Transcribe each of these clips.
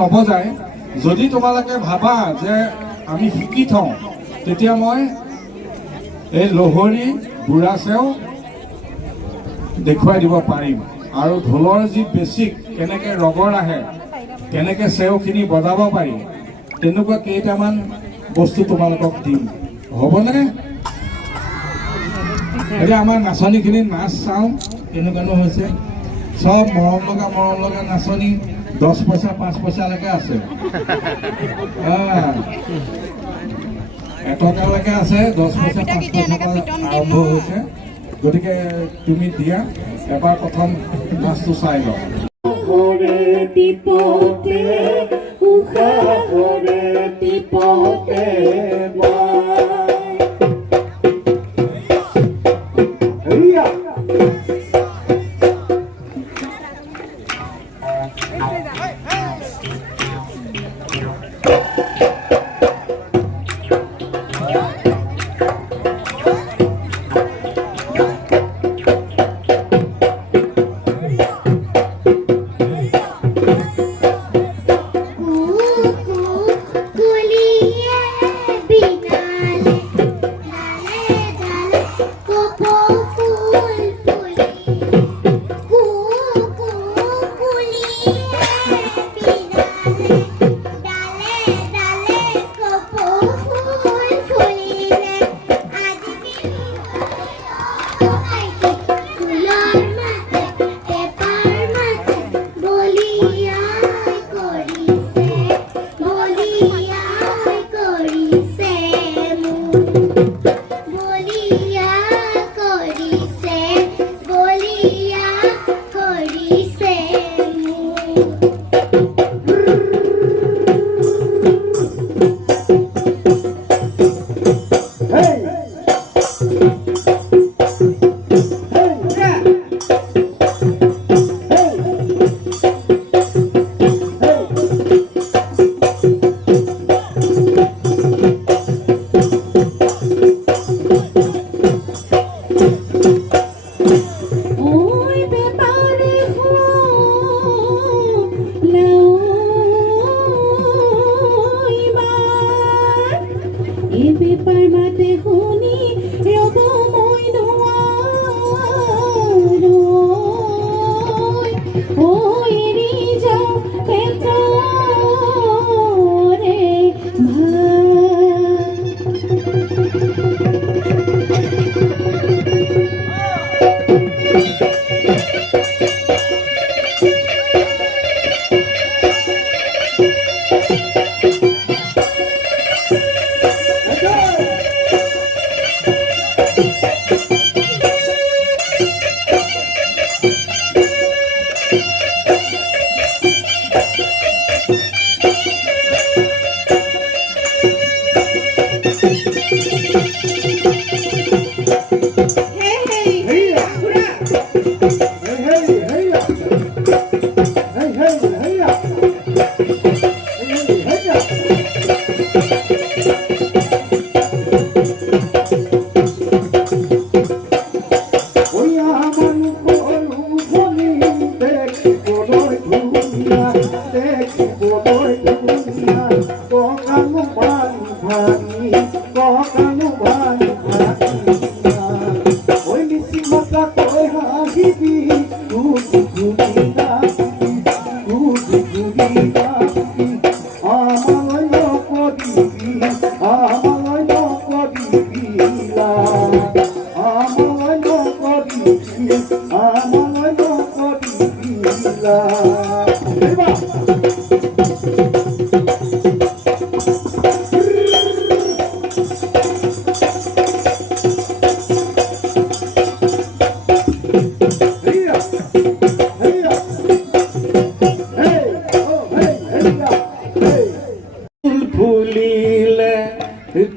নবজায় যদি তোমালোকে ভাবা যে আমি শিকি থওঁ তেতিয়া মই এই লহৰী বুঢ়া চেও দেখুৱাই দিব পাৰিম আৰু ঢোলৰ যি বেছিক কেনেকৈ ৰগৰ আহে কেনেকৈ চেওখিনি বজাব পাৰি তেনেকুৱা কেইটামান বস্তু তোমালোকক দিম হ'বনে? এতিয়া আমাৰ নাচনীখিনি নাচ চাওঁ কেনেকুৱানো হৈছে সব মৰম লগা নাচনী 10 পইচা 5 পইচালৈকে আছে এটকালৈকে আছে 10 পইচা 5 পইচা আৰম্ভ হৈছে গতিকে তুমি দিয়া এবাৰ প্ৰথম নাচটো চাই লওঁ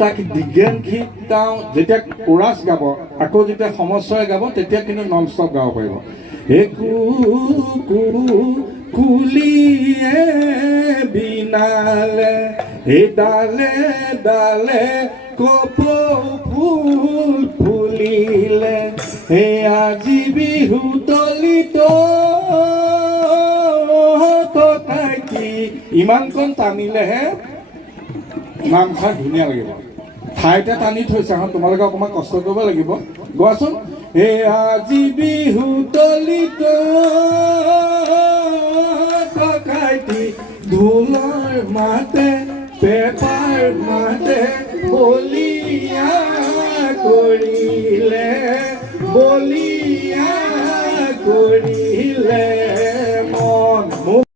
তাক দিগেন গীতাওঁ যেতিয়া কোৰাছ গাব আকৌ যেতিয়া সমস্বৰে গাব তেতিয়া কিন্তু নন ষ্টপ গাব পাৰিব হে কুলিয়ে বিনালে হে ডালে ডালে কপৌ ফুল ফুলিলে হে আজি বিহু তলিত ইমানকণ টানিলেহে নামষাৰ ধুনীয়া লাগিব ঠাইতে টানি থৈছে তোমালোকে অকণমান কষ্ট কৰিব লাগিব গোৱাচোন হে আজি বিহু তলিত ককাইটি ঢোলৰ মাতে পেপাৰ মাতে বলিয়া কৰিলে মন মোক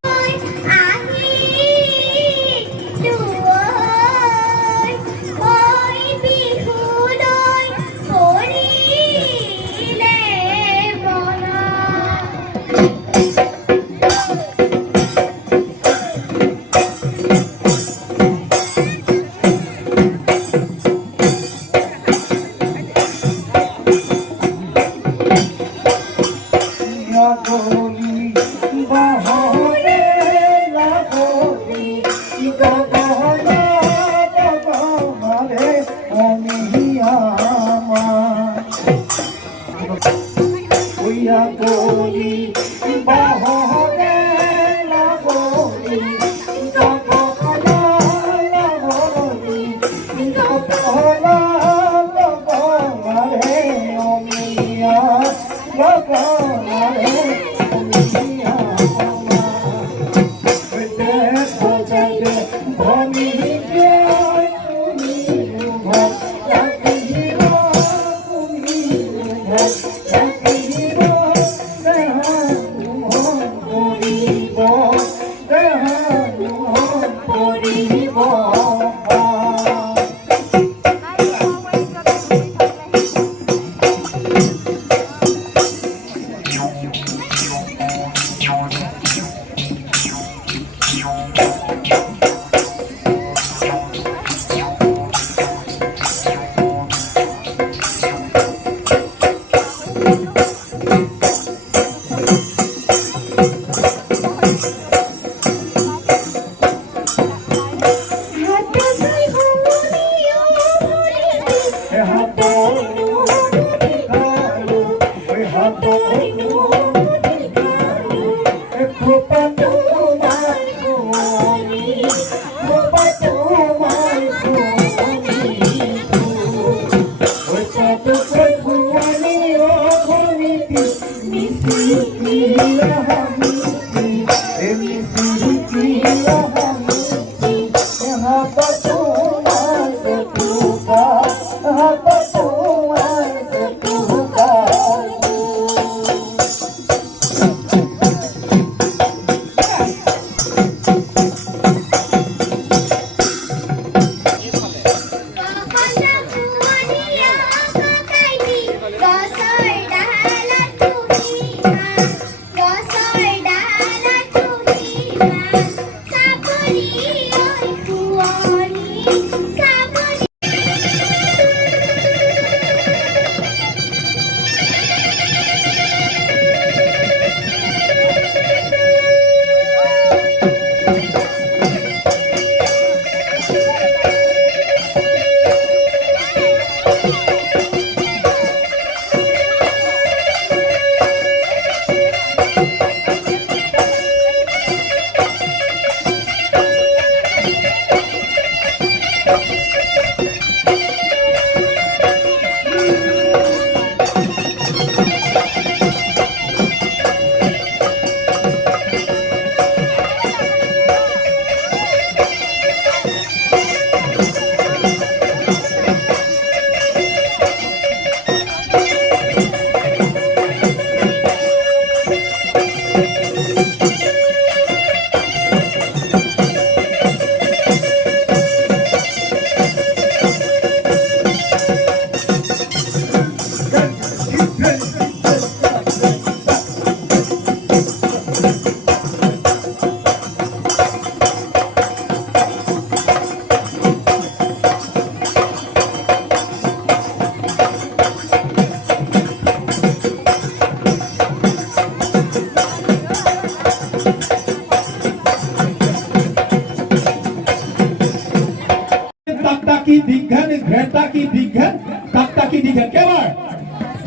की दीघन घृता की दीघन तक्ता की दीघन केबार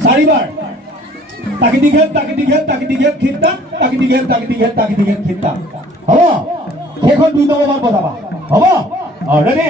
चारिबार ताकि दीघन खित्ता ताकि दीघन खित्ता হ'ব গোটেইখন 2 নম্বৰমান বজাবা হ'ব ৰেডি